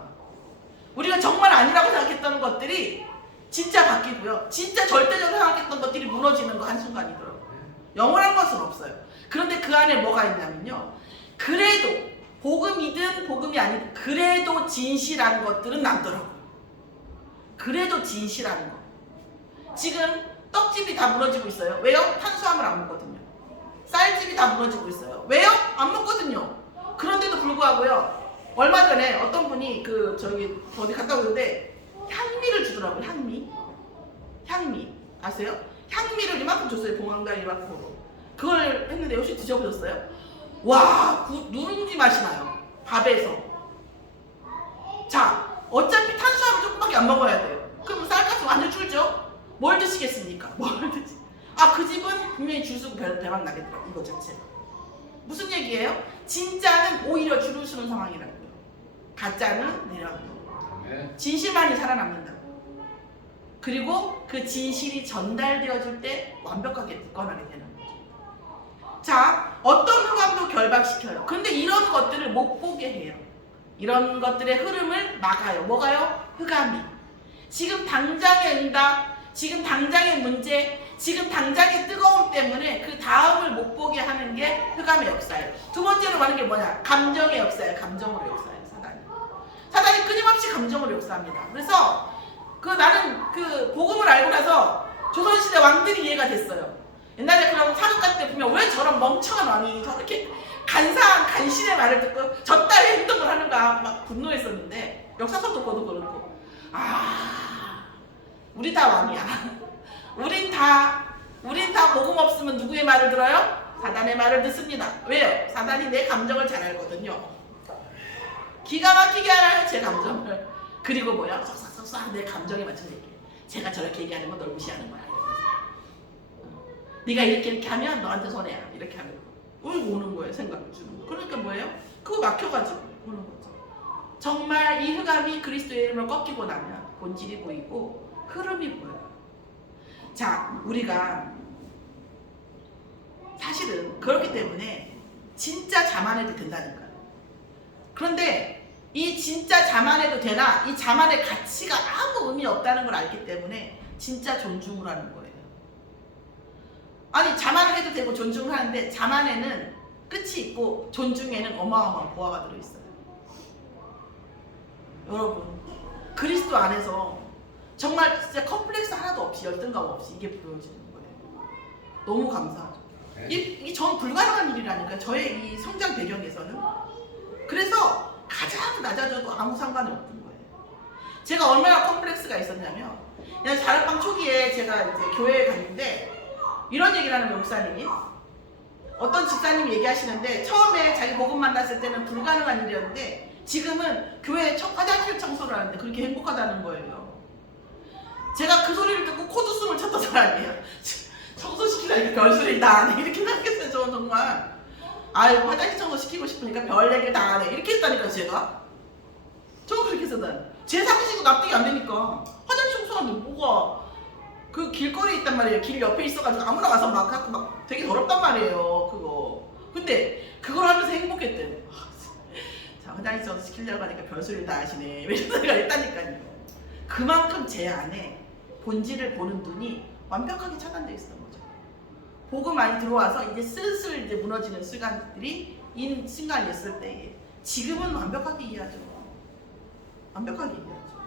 우리가 정말 아니라고 생각했던 것들이 진짜 바뀌고요. 진짜 절대적으로 생각했던 것들이 무너지는 거 한순간이더라고요. 영원한 것은 없어요. 그런데 그 안에 뭐가 있냐면요. 그래도 복음이든 복음이 아니든 그래도 진실한 것들은 남더라고요. 그래도 진실한 거. 지금 떡집이 다 무너지고 있어요. 왜요? 탄수화물 안 먹거든요. 쌀집이 다 무너지고 있어요. 왜요? 안 먹거든요. 그런데도 불구하고요. 얼마 전에 어떤 분이 어디 갔다 오는데 향미를 주더라고요. 향미 아세요? 향미를 이만큼 줬어요. 봉황달 이만큼. 그걸 했는데 혹시 드셔보셨어요? 와, 누룽지 맛이 나요. 밥에서. 자, 어차피 탄수화물 조금밖에 안 먹어야 돼요. 그럼 쌀값이 완전 줄죠? 뭘 드시겠습니까? 그 집은 분명히 줄 서고 배만 나겠더라고. 이거 자체가. 무슨 얘기예요? 진짜는 오히려 줄을 서는 상황이라고요. 가짜는 내려가고. 진실만이 살아남는다. 그리고 그 진실이 전달되어질 때 완벽하게 굳건하게 되는 거죠. 자, 어떤 흑암도 결박시켜요. 근데 이런 것들을 못 보게 해요. 이런 것들의 흐름을 막아요. 뭐가요? 흑암이. 지금 당장의 응답, 지금 당장의 문제, 지금 당장의 뜨거움 때문에 그 다음을 못 보게 하는 게 흑암의 역사예요. 두 번째로 말하는 게 뭐냐? 감정의 역사예요. 감정으로 역사예요. 사단이 끊임없이 감정으로 역사합니다. 그래서 나는 복음을 알고 나서 조선시대 왕들이 이해가 됐어요. 옛날에 그런 사극가 때 보면 왜 저런 멍청한 왕이 저렇게 간사한 간신의 말을 듣고 저 따위 행동을 하는가 막 분노했었는데 역사서도 보도 그렇고 우리 다 왕이야. 우린 다 복음 없으면 누구의 말을 들어요? 사단의 말을 듣습니다. 왜요? 사단이 내 감정을 잘 알거든요. 기가 막히게 알아요. 제 감정을. 그리고 뭐야? 쏙쏙쏙 내 감정에 맞춰서 얘기해. 제가 저렇게 얘기하는 건 널 무시하는 거야. 네가 이렇게 하면 너한테 손해야. 이렇게 하면 오는 거예요. 생각을 주는 거. 그러니까 뭐예요? 그거 막혀가지고 오는 거죠. 정말 이 흑암이 그리스도의 이름을 꺾이고 나면 본질이 보이고 흐름이 보여요. 자, 우리가 사실은 그렇기 때문에 진짜 자만해도 된다니까요. 그런데 이 진짜 자만해도 되나? 이 자만의 가치가 아무 의미 없다는 걸 알기 때문에 진짜 존중을 하는 거예요. 아니, 자만을 해도 되고 존중을 하는데 자만에는 끝이 있고 존중에는 어마어마한 보화가 들어있어요. 여러분, 그리스도 안에서 정말 진짜 컴플렉스 하나도 없이 열등감 없이 이게 보여지는 거예요. 너무 감사하죠. 이게 전 불가능한 일이라니까요. 저의 이 성장 배경에서는. 그래서 가장 낮아져도 아무 상관이 없는 거예요. 제가 얼마나 컴플렉스가 있었냐면 그냥 자락방 초기에 제가 이제 교회에 갔는데 이런 얘기를 하는 목사님이 어떤 집사님이 얘기하시는데 처음에 자기 복음 만났을 때는 불가능한 일이었는데 지금은 교회 화장실 청소를 하는데 그렇게 행복하다는 거예요. 제가 그 소리를 듣고 코드숨을 쳤던 사람이에요. 청소시키려니까 별소리를 다 안 해. 이렇게 생각했어요. 저는 정말. 화장실 청소 시키고 싶으니까 별 얘기를 다 안 해. 이렇게 했다니까요, 제가. 저는 그렇게 했었단. 제 상식이 납득이 안 되니까. 화장실 청소하는데 뭐가 그 길거리에 있단 말이에요. 길 옆에 있어가지고 아무나 가서 막 하고 막 되게 더럽단 말이에요, 그거. 근데 그걸 하면서 행복했대요. 자, 화장실 청소 시키려고 하니까 별소리를 다 하시네. 이런 소리가 있다니까요. 그만큼 제 안에 본질을 보는 눈이 완벽하게 차단되어 있었던 거죠. 복음 많이 들어와서 이제 슬슬 이제 무너지는 순간들이 이 순간이 있을 때에 지금은 완벽하게 이해하죠. 완벽하게 이해하죠.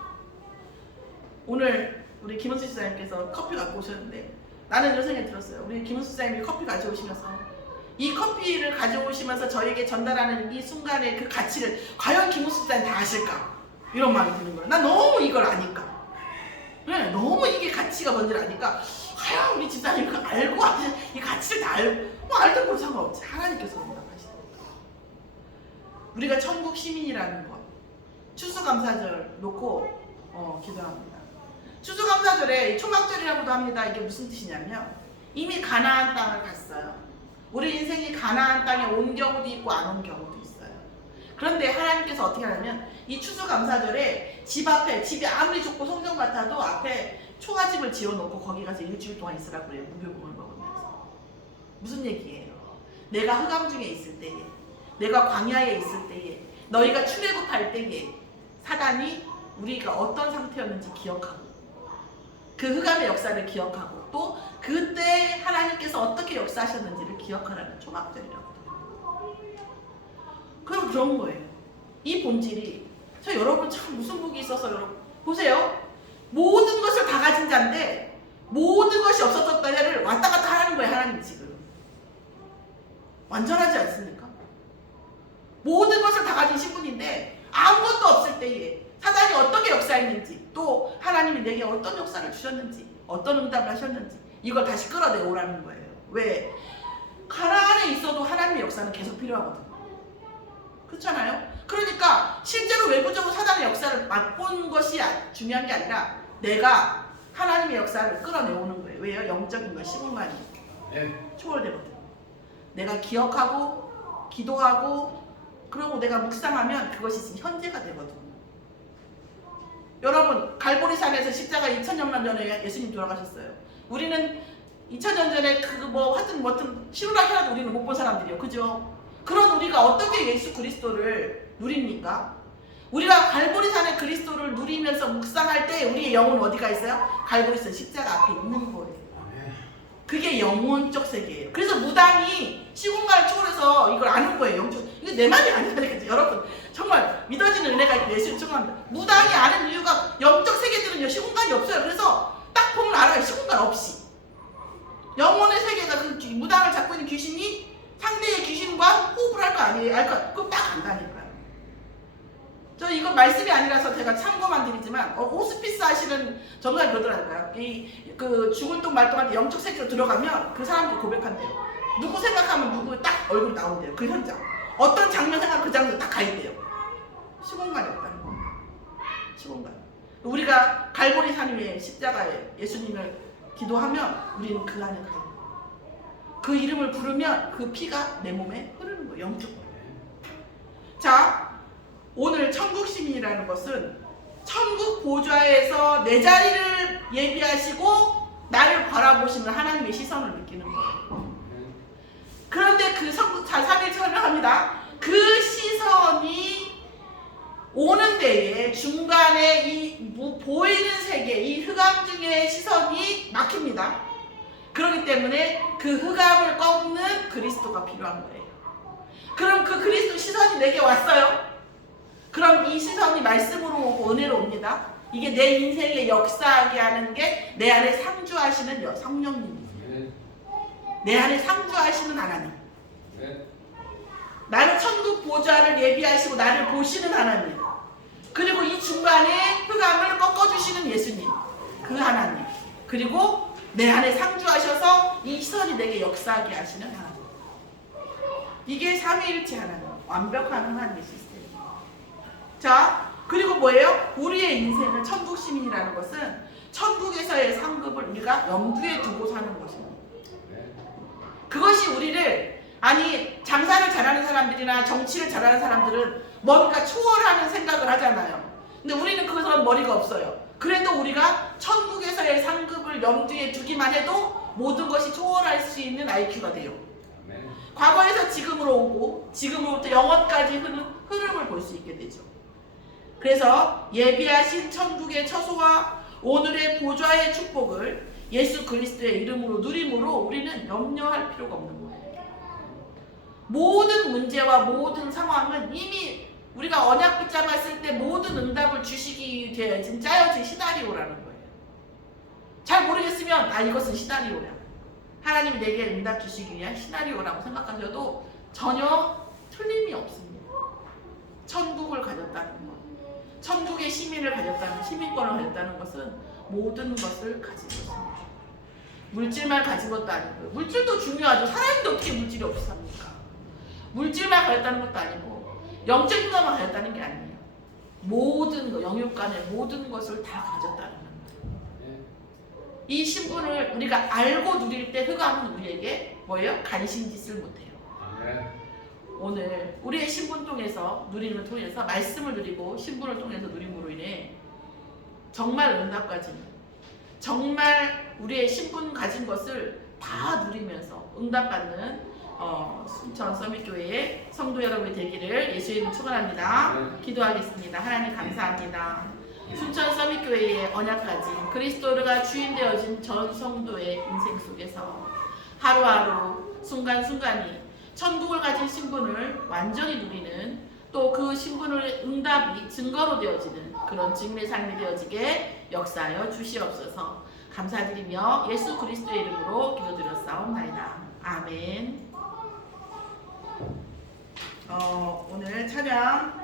오늘 우리 김은수 지사님께서 커피 갖고 오셨는데 나는 이런 생각이 들었어요. 우리 김은수 지사님이 커피 가져오시면서 이 커피를 가져오시면서 저에게 전달하는 이 순간의 그 가치를 과연 김은수 지사님 다 아실까? 이런 마음이 드는 거예요. 난 너무 이걸 아니까. 네, 너무 이게 가치가 뭔지를 아니까 과연 우리 집사님이 그걸 알고 이 가치를 다 알고 뭐 알든 뭘 상관없지. 하나님께서 응답하시니까. 우리가 천국 시민이라는 것 추수감사절 놓고 기도합니다. 추수감사절에 초막절이라고도 합니다. 이게 무슨 뜻이냐면 이미 가나안 땅을 갔어요. 우리 인생이 가나안 땅에 온 경우도 있고 안 온 경우도 있어요. 그런데 하나님께서 어떻게 하냐면 이 추수감사절에 집 앞에 집이 아무리 좁고 성전 같아도 앞에 초가집을 지어놓고 거기 가서 일주일 동안 있으라고 그래요. 무교복을 먹으면서. 무슨 얘기예요? 내가 흑암 중에 있을 때에, 내가 광야에 있을 때에, 너희가 출애굽할 때에 사단이 우리가 어떤 상태였는지 기억하고 그 흑암의 역사를 기억하고 또 그때 하나님께서 어떻게 역사하셨는지를 기억하라는 초막절이라고. 그럼 그런 거예요. 이 본질이 저 여러분 참 무슨 복이 있어서 여러분 보세요. 모든 것을 다 가진 자인데 모든 것이 없었던 때를 왔다 갔다 하라는 거예요. 하나님 지금 완전하지 않습니까? 모든 것을 다 가진 신분인데 아무것도 없을 때에 사단이 어떻게 역사했는지 또 하나님이 내게 어떤 역사를 주셨는지 어떤 응답을 하셨는지 이걸 다시 끌어내오라는 거예요. 왜? 가나안에 있어도 하나님의 역사는 계속 필요하거든요. 그렇잖아요? 그러니까 실제로 외부적으로 사단의 역사를 맛본 것이 중요한 게 아니라 내가 하나님의 역사를 끌어내오는 거예요. 왜요? 영적인 것, 시공간이 초월되거든요. 내가 기억하고 기도하고 그러고 내가 묵상하면 그것이 지금 현재가 되거든요. 여러분 갈보리산에서 십자가 2000년 전에 예수님 돌아가셨어요. 우리는 2000년 전에 하여튼 시루라기라도 우리는 못 본 사람들이에요. 그죠? 그런 우리가 어떻게 예수 그리스도를 누립니까? 우리가 갈보리산의 그리스도를 누리면서 묵상할 때 우리의 영혼은 어디가 있어요? 갈보리산 십자가 앞에 있는 거예요. 그게 영혼적 세계예요. 그래서 무당이 시공간을 초월해서 이걸 아는 거예요. 영적. 이거 내 말이 아니라니까. 여러분 정말 믿어지는 은혜가 있고 예수를 청합니다. 무당이 아는 이유가 영적 세계들은요 시공간이 없어요. 그래서 딱 보면 알아요. 시공간 없이. 영혼의 세계가 그 무당을 잡고 있는 귀신이 상대의 귀신과 호흡을 할 거 아니에요. 그럼 딱 안다니까요. 저 이건 말씀이 아니라서 제가 참고만 드리지만 호스피스 하시는 전문가 그러더라고요. 그 죽을 똥 말똥한테 영적 세계로 들어가면 그 사람들이 고백한대요. 누구 생각하면 누구 딱 얼굴 나온대요. 그 현장. 어떤 장면 생각하면 그 장면 딱 가있대요. 시공간이 없다는 거예요. 시공간. 우리가 갈보리산 위에 십자가에 예수님을 기도하면 우리는 그 안에 가요. 그 이름을 부르면 그 피가 내 몸에 흐르는 거예요. 영적으로. 자, 오늘 천국 시민이라는 것은 천국 보좌에서 내 자리를 예비하시고 나를 바라보시는 하나님의 시선을 느끼는 거예요. 그런데 그 삼일천을 합니다. 그 시선이 오는 데에 중간에 이 보이는 세계, 이 흑암 중에 시선이 막힙니다. 그렇기 때문에 그 흑암을 꺾는 그리스도가 필요한 거예요. 그럼 그 그리스도 시선이 내게 왔어요. 그럼 이 시선이 말씀으로 오고 은혜로 옵니다. 이게 내 인생에 역사하게 하는 게 내 안에 상주하시는 성령님이세요. 내 안에 상주하시는 하나님. 나를 천국 보좌를 예비하시고 나를 보시는 하나님. 그리고 이 중간에 흑암을 꺾어주시는 예수님. 그 하나님. 그리고 내 안에 상주하셔서 이 시선이 내게 역사하게 하시는 하나님. 이게 삼위일체 하나님. 완벽한 하나님의 시스템입니다. 자, 그리고 뭐예요? 우리의 인생은 천국 시민이라는 것은 천국에서의 상급을 우리가 염두에 두고 사는 것입니다. 그것이 우리를 장사를 잘하는 사람들이나 정치를 잘하는 사람들은 뭔가 초월하는 생각을 하잖아요. 근데 우리는 그것은 머리가 없어요. 그래도 우리가 천국에서의 상급을 염두에 두기만 해도 모든 것이 초월할 수 있는 IQ가 돼요. 과거에서 지금으로 오고 지금으로부터 영원까지 흐름을 볼 수 있게 되죠. 그래서 예비하신 천국의 처소와 오늘의 보좌의 축복을 예수 그리스도의 이름으로 누림으로 우리는 염려할 필요가 없는 거예요. 모든 문제와 모든 상황은 이미 우리가 언약 붙잡았을 때 모든 응답을 주시기 위해 지금 짜여진 시나리오라는 거예요. 잘 모르겠으면 이것은 시나리오야. 하나님이 내게 응답 주시기 위한 시나리오라고 생각하셔도 전혀 틀림이 없습니다. 천국을 가졌다는 것, 천국의 시민을 가졌다는, 시민권을 가졌다는 것은 모든 것을 가진 것입니다. 물질만 가진 것도 아니고요. 물질도 중요하죠. 사람인데 어떻게 물질이 없습니까? 물질만 가졌다는 것도 아니고 영적인 것만 가졌다는 게 아니에요. 모든 것, 영육간의 모든 것을 다 가졌다는 거예요. 이 신분을 우리가 알고 누릴 때 흑암은 우리에게 뭐예요? 간신짓을 못해요. 오늘 우리의 신분 통해서 누림을 통해서 말씀을 누리고 신분을 통해서 누림으로 인해 정말 응답까지는 정말 우리의 신분 가진 것을 다 누리면서 응답받는 순천 서밋교회의 성도 여러분이 되기를 예수의 이름으로 축원합니다. 기도하겠습니다. 하나님 감사합니다. 순천 서밋교회의 언약 가진 그리스도가 주인 되어진 전 성도의 인생 속에서 하루하루 순간순간이 천국을 가진 신분을 완전히 누리는, 또 그 신분을 응답이 증거로 되어지는 그런 증인의 삶이 되어지게 역사하여 주시옵소서. 감사드리며 예수 그리스도의 이름으로 기도드렸사옵나이다. 아멘. 오늘 찬양